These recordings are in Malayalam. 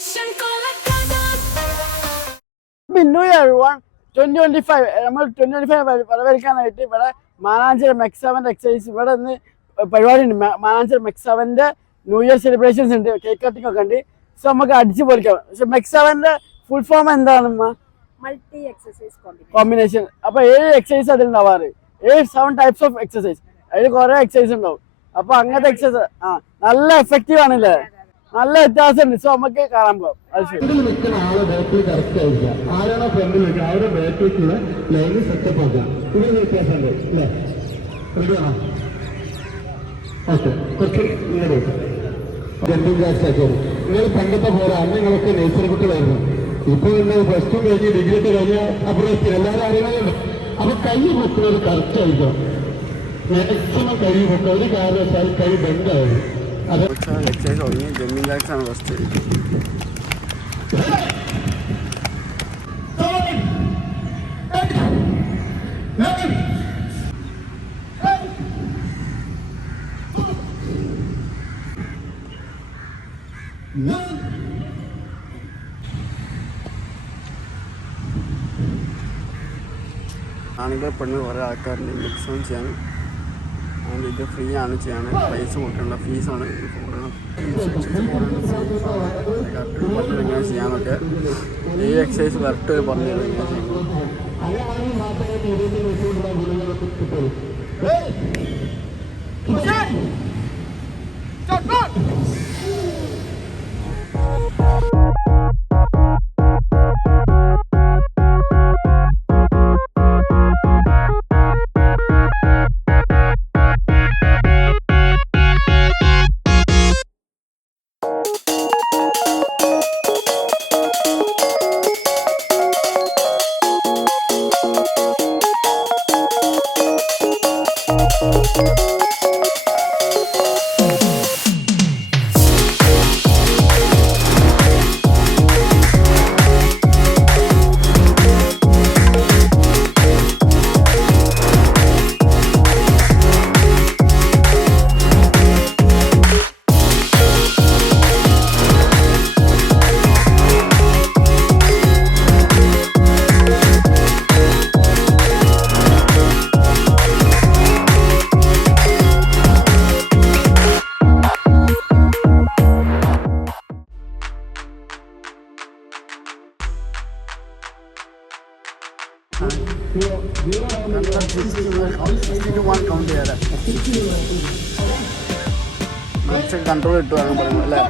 New Year everyone 2025 നമ്മൾ 2025 വരവേൽക്കാനായിട്ട് ഇവിടെ മാനാഞ്ചിറ മെക്സവന്റെ എക്സസൈസ് ഇവിടെ നിന്ന് പരിപാടി ഉണ്ട്. മാനാഞ്ചിറ മെക്സവന്റെ ന്യൂ ഇയർ സെലിബ്രേഷൻസ് ഉണ്ട്, കേക്ക് കട്ടിംഗ് ഒക്കെ ഉണ്ട്. സോ നമുക്ക് അടിച്ചു പൊളിക്കാം. പക്ഷെ മെക്സവന്റെ ഫുൾ ഫോം എന്താണ്? Multi exercise combination. അപ്പൊ 7 എക്സസൈസ് അതിലുണ്ടാവാറ്, 7 ടൈപ്സ് ഓഫ് എക്സസൈസ്. അതിൽ കുറെ എക്സസൈസ് ഉണ്ടാവും. അപ്പൊ അങ്ങനത്തെ എക്സസൈസ് നല്ല എഫക്റ്റീവ് ആണല്ലേ, നല്ല വ്യത്യാസമുണ്ട്. സോ നമുക്ക് കാണാൻ പോകാം. അത് ശരി. ആളെ ബാറ്ററി കറക്റ്റ് ആയിരിക്കാം. ആരാണോ ഫ്രണ്ടിൽ നിൽക്കുക അവരുടെ ബാറ്ററിക്കുള്ള ലൈന് സെറ്റപ്പ് ആക്കാം. ഇതിന് വ്യത്യാസമുണ്ട് അല്ലേ? റെഡിയാണോ? ഓക്കെ, കുറച്ച് ഇങ്ങനെ ജമ്പിങ് ജാക്സ് ആക്കിയത്. നിങ്ങൾ പണ്ടത്തെ പോലെ അന്ന് നിങ്ങളൊക്കെ നേച്ചർ കുട്ടികളായിരുന്നു. ഇപ്പൊ നിങ്ങൾ പ്ലസ് ടു കഴിഞ്ഞ് ഡിഗ്രി ഒക്കെ കഴിഞ്ഞാൽ അപ്പുറത്ത് എല്ലാവരും അറിയണമല്ലോ. അപ്പൊ കൈ പൊക്കുന്നത് കറക്റ്റ് ആയിരിക്കണം. മാക്സിമം കൈ പൊക്കുക. ഒരു കാരണവശാൽ കൈ ബെൻഡാവും. എക്സസൈസ് തുടങ്ങി. ജമ്പിങ് ജാക്സ് ആണ് ഫസ്റ്റ്. ആണെങ്കിൽ പെണ്ണ് കുറേ ആൾക്കാരുണ്ട് മിക്സും ചെയ്യാൻ. അതുകൊണ്ട് ഇത് ഫ്രീ ആണ് ചെയ്യാൻ, പൈസ കൊടുക്കേണ്ട ഫീസാണ്. എങ്ങനെ ചെയ്യാനൊക്കെ ഈ എക്സസൈസ് കറക്റ്റ് പറഞ്ഞു തരും എങ്ങനെ ചെയ്യുന്നത്. മനസ്സിൽ കൺട്രോൾ ഇട്ടു വേണം പറയുമ്പോൾ അല്ലേ?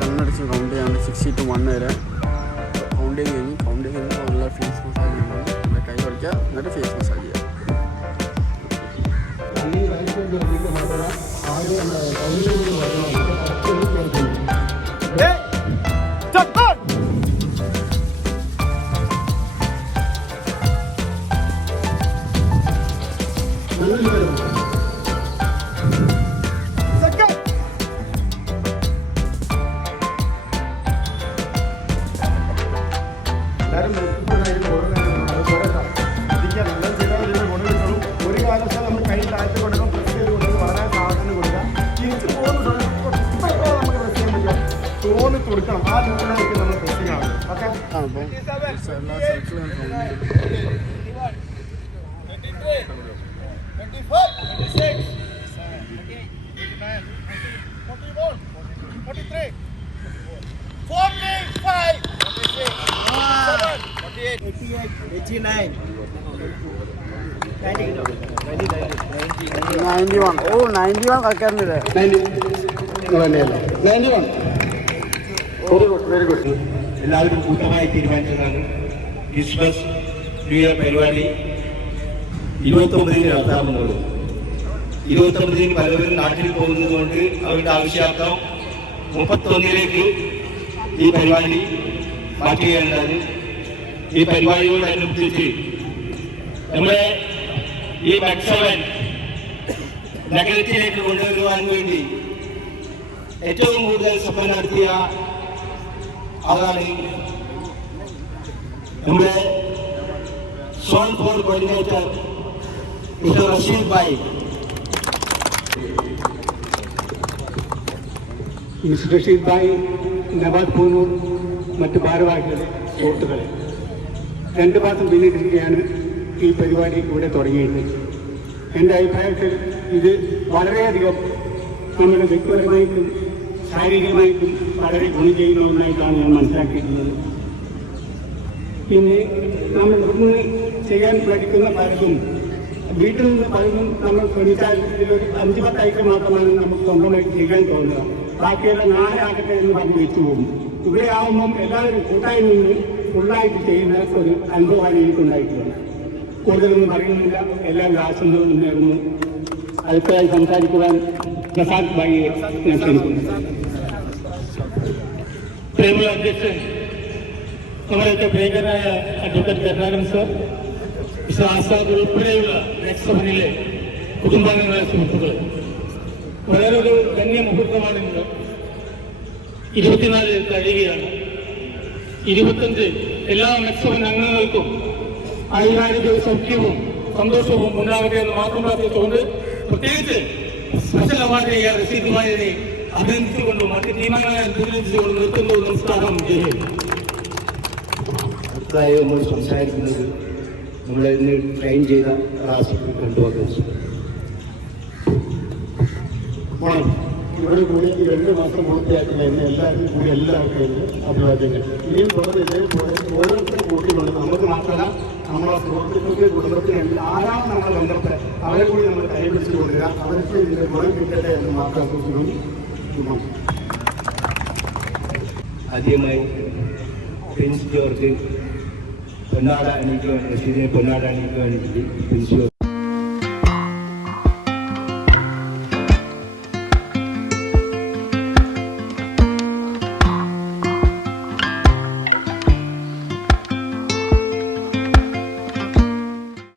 കണ്ണടിച്ച് കൗണ്ട് ചെയ്യാണ് 60 to 1 വരെ കൗണ്ട് ചെയ്ത് കഴിഞ്ഞ് നല്ല ഫേസ് മസാജ് ചെയ്യുമ്പോൾ കൈ കുറയ്ക്കുക, എന്നിട്ട് ഫേസ് മസാജ് ചെയ്യുക. കൊടുക്കണം. ആ രൂപത്തിലേക്ക് നമ്മൾ ടെസ്റ്റിംഗ് ആണ്. ഓക്കെ, എല്ലാവരും കൂട്ടമായി തീരുമാനിച്ചതാണ് ക്രിസ്മസ് ന്യൂ ഇയർ പരിപാടി 29 നടത്താമെന്നുള്ളത്. 29 പലവരും നാട്ടിൽ പോകുന്നത് കൊണ്ട് അവരുടെ ആവശ്യാർത്ഥം 31 ഈ പരിപാടി മാറ്റുകയുണ്ടായത്. ഈ പരിപാടിയോടനുബന്ധിച്ച് നമ്മുടെ ഈ മെക്സവൻ നഗരത്തിലേക്ക് കൊണ്ടുവരുവാൻ വേണ്ടി ഏറ്റവും കൂടുതൽ ശ്രമം നടത്തിയ ആളാണ് നമ്മുടെ zone 4 coordinator Mister Rasheed bhai. Mister Rasheed bhai, Nawad Poonoor, മറ്റ് ഭാരവാഹികളെ, സുഹൃത്തുക്കളെ, 2 മാസം പിന്നിട്ടിരിക്കുകയാണ് ഈ പരിപാടി ഇവിടെ തുടങ്ങിയിട്ട്. എൻ്റെ അഭിപ്രായത്തിൽ ഇത് വളരെയധികം നമ്മുടെ വ്യക്തിപരമായിട്ടും ശാരീരികമായിട്ടും വളരെ ഗുണം ചെയ്യുന്ന ഒന്നായിട്ടാണ് ഞാൻ മനസ്സിലാക്കിയിട്ടുള്ളത്. പിന്നെ നമ്മൾ ഇന്ന് ചെയ്യാൻ പഠിക്കുന്ന പലതും വീട്ടിൽ നിന്ന് പലതും നമ്മൾ ശ്രമിച്ചാൽ ഇതിലൊരു 5-10 ഐറ്റം മാത്രമാണ് നമുക്ക് സ്വന്തമായിട്ട് ചെയ്യാൻ തോന്നുക. ബാക്കിയെല്ലാം നാലാകട്ടെ എന്ന് പറഞ്ഞ് വെച്ചു പോകും. ഇവിടെ ആവുമ്പം എല്ലാവരും കൂട്ടായി നിന്ന് ഫുള്ളായിട്ട് ചെയ്യുന്ന ഒരു അനുഭവമാണ് എനിക്കുണ്ടായിട്ടുള്ളത്. കൂടുതലൊന്നും പറയുന്നില്ല. എല്ലാവരും ആശംസകളും നേർന്നു. അടുത്തതായി സംസാരിക്കുവാൻ പ്രസാദ് ഭായിയെ ഞാൻ ക്ഷണിക്കുന്നു. പ്രിയമുള്ള അധ്യക്ഷൻ, നമ്മുടെയൊക്കെ പ്രിയങ്കരായ advocate Karunakaran sir, Mister Azad ഉൾപ്പെടെയുള്ള നെക്സവനിലെ കുടുംബാംഗങ്ങളായ സുഹൃത്തുക്കളെ, വേറൊരു ധന്യ മുഹൂർത്തമാണ് ഇന്ന്. 24 കഴിയുകയാണ്. 25 എല്ലാ നെക്സവൻ അംഗങ്ങൾക്കും ആയുരാരോഗ്യ സൗഖ്യവും സന്തോഷവും ഉണ്ടാകട്ടെ എന്ന് മാത്രം പ്രാർത്ഥിച്ചുകൊണ്ട്, പ്രത്യേകിച്ച് സ്പെഷ്യൽ അവാർഡ് ചെയ്യാൻ റഷീദ് ഭായിയെ അഭിനന്ദിച്ചുകൊണ്ടും മറ്റ് ടീമംഗങ്ങളെ അഭിനന്ദിച്ചുകൊണ്ട് നിർത്തുന്നു. നമസ്കാരം. അടുത്തതായി നമ്മൾ സംസാരിക്കുന്നത് നമ്മളെ ഇന്ന് ട്രെയിൻ ചെയ്ത റാസിഫ് കണ്ടുവന്നു. ഇവിടെ കൂടി 2 മാസം പൂർത്തിയാക്കുന്ന എന്നെ എല്ലാവർക്കും കൂടി എല്ലാവർക്കും അഭിവാദ്യങ്ങൾ. ഇനിയും തുടർന്ന് ഇതേപോലെ ഓരോരുത്തരും കൂട്ടിക്കൊണ്ട് നമുക്ക് മാത്രമല്ല നമ്മളെ സുഹൃത്തുക്കൾക്ക് കുടുംബത്തിന് ആരാണ് നമ്മളെ ബന്ധത്തെ അവരെ കൂടി നമ്മൾ കൈപിടിച്ചു കൊടുക്കുക. അവർക്ക് ഇതിന്റെ ഗുണം കിട്ടട്ടെ എന്ന് മാത്രം സൂചിക്കുന്നു. ആദ്യമായി പ്രിൻസ് ജോർജ് പൊന്നാട അണിയിക്കുവാൻ, റഷീദിനെ പൊന്നാട അണിയിക്കുവാൻ പ്രിൻസ് ജോർജ്.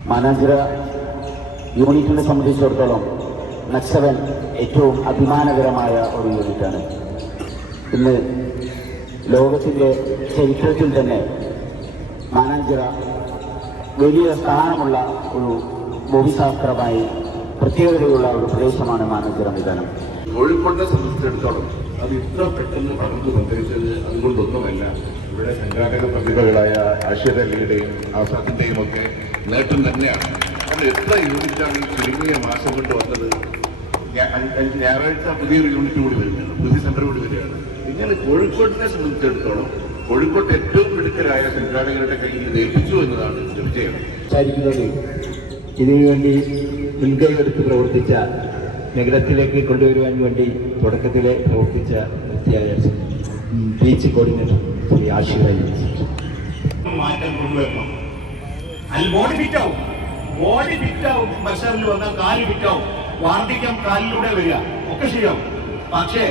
മാനാഞ്ചിറ യൂണിറ്റിനെ സംബന്ധിച്ചിടത്തോളം നക്സവൻ ഏറ്റവും അഭിമാനകരമായ ഒരു യൂണിറ്റാണ്. ഇന്ന് ലോകത്തിൻ്റെ ചരിത്രത്തിൽ തന്നെ മാനാഞ്ചിറ വലിയ സ്ഥാനമുള്ള ഒരു ഭൂമിശാസ്ത്രമായി പ്രത്യേകതയുള്ള ഒരു പ്രദേശമാണ് മാനാഞ്ചിറ മൈതാനം. കോഴിക്കോടിനെ സംബന്ധിച്ചിടത്തോളം അത് ഇത്ര പെട്ടെന്ന് വളർന്നു പങ്കുവച്ചത് അതുകൊണ്ടൊന്നുമല്ല. ഇവിടെ സംഘാടക പ്രതിഭകളായ ആശയതകളുടെയും ആസാദിന്റെയും ഒക്കെ നേട്ടം തന്നെയാണ്. കാരണം എത്ര യൂണിറ്റാണ് ഈ ചുരുങ്ങിയ മാസം കൊണ്ട് വന്നത്. ഞായറാഴ്ച പുതിയൊരു യൂണിറ്റ് കൂടി വരുകയാണ്, പുതിയ സെന്റർ കൂടി വരികയാണ്. ഇങ്ങനെ കോഴിക്കോടിനെ സംബന്ധിച്ചിടത്തോളം കോഴിക്കോട്ട് ഏറ്റവും മിടുക്കരായ സംഘാടകരുടെ കയ്യിൽ ഏൽപ്പിച്ചു എന്നതാണ് വിജയം. സംസാരിക്കുന്നത് ഇതിനുവേണ്ടി മുൻകൈ എടുത്ത് പ്രവർത്തിച്ച, നഗരത്തിലേക്ക് കൊണ്ടുവരുവാൻ വേണ്ടി തുടക്കത്തിലെ പ്രവർത്തിച്ച വൃത്തിയായ ബീച്ച് കോർഡിനേറ്റർ ശ്രീ ആശുവായി. മാറ്റം കൊണ്ടുവരണം. അതിൽ ബോഡി ഫിറ്റാവും, ബോഡി ഫിറ്റാവും. മത്സരത്തിൽ വന്നാൽ കാല് ഫിറ്റാവും, വാർദ്ധക്യം കാലിലൂടെ വരിക, ഒക്കെ ശരിയാവും. പക്ഷേ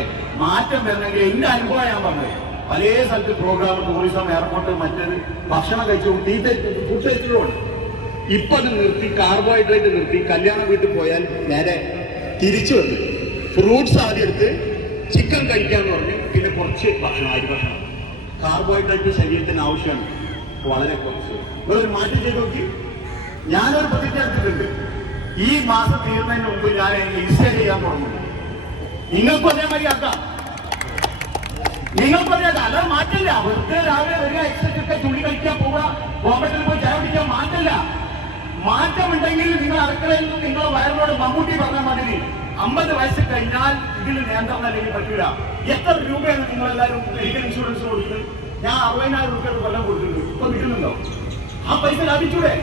മാറ്റം വരണമെങ്കിൽ എന്റെ അനുഭവം ഞാൻ പറഞ്ഞത്. പല സ്ഥലത്ത് പ്രോഗ്രാം, ടൂറിസം, എയർപോർട്ട്, മറ്റേത് ഭക്ഷണം കഴിച്ചു ഫുഡ് കഴിച്ചതുകൊണ്ട് ഇപ്പൊ അത് നിർത്തി, കാർബോഹൈഡ്രേറ്റ് നിർത്തി. കല്യാണ വീട്ടിൽ പോയാൽ നേരെ തിരിച്ചു വന്ന് ഫ്രൂട്ട്സ് ആദ്യം എടുത്ത് ചിക്കൻ കഴിക്കാന്ന് പറഞ്ഞ് പിന്നെ കുറച്ച് ഭക്ഷണം, അരി ഭക്ഷണം. കാർബോഹൈഡ്രേറ്റ് ശരീരത്തിന് ആവശ്യമാണ്, വളരെ കുറച്ച്. ഒരു മാറ്റം ചെയ്ത് നോക്കി. ഞാനൊരു പ്രതിജ്ഞ എടുത്തിട്ടുണ്ട്. ഈ മാസം തീരുന്നതിന് മുമ്പ് ഞാൻ ഇൻസ്റ്റേ ചെയ്യാൻ തുടങ്ങും. നിങ്ങൾക്കും അതേമാതിരി ആക്കാം, നിങ്ങൾക്കും അതേ. അല്ലാതെ മാറ്റില്ല. വെറുതെ രാവിലെ വരിക, എക്സസൈസ് തുള്ളി കഴിക്കാൻ പോവുക, കോമ്പറ്റിൽ പോയി ചായ പിടിക്കാൻ മാറ്റില്ല. മാറ്റമുണ്ടെങ്കിൽ നിങ്ങൾ അടുക്കളയിൽ നിന്ന് നിങ്ങളെ വയറിനോട് മമ്മൂട്ടി പറഞ്ഞാൽ മതി. 50 വയസ്സ് കഴിഞ്ഞാൽ ഇതിൽ നിയന്ത്രണം അല്ലെങ്കിൽ പറ്റൂല. എത്ര രൂപയാണ് നിങ്ങളെല്ലാവരും മെഡിക്കൽ ഇൻഷുറൻസ് കൊടുക്കുന്നത്? ഞാൻ 60,000 രൂപ കൊല്ലം കൊടുത്തിട്ടുണ്ട്. ഇപ്പൊ കിട്ടുന്നുണ്ടോ? ആ പൈസ ലാഭിച്ചൂടെ?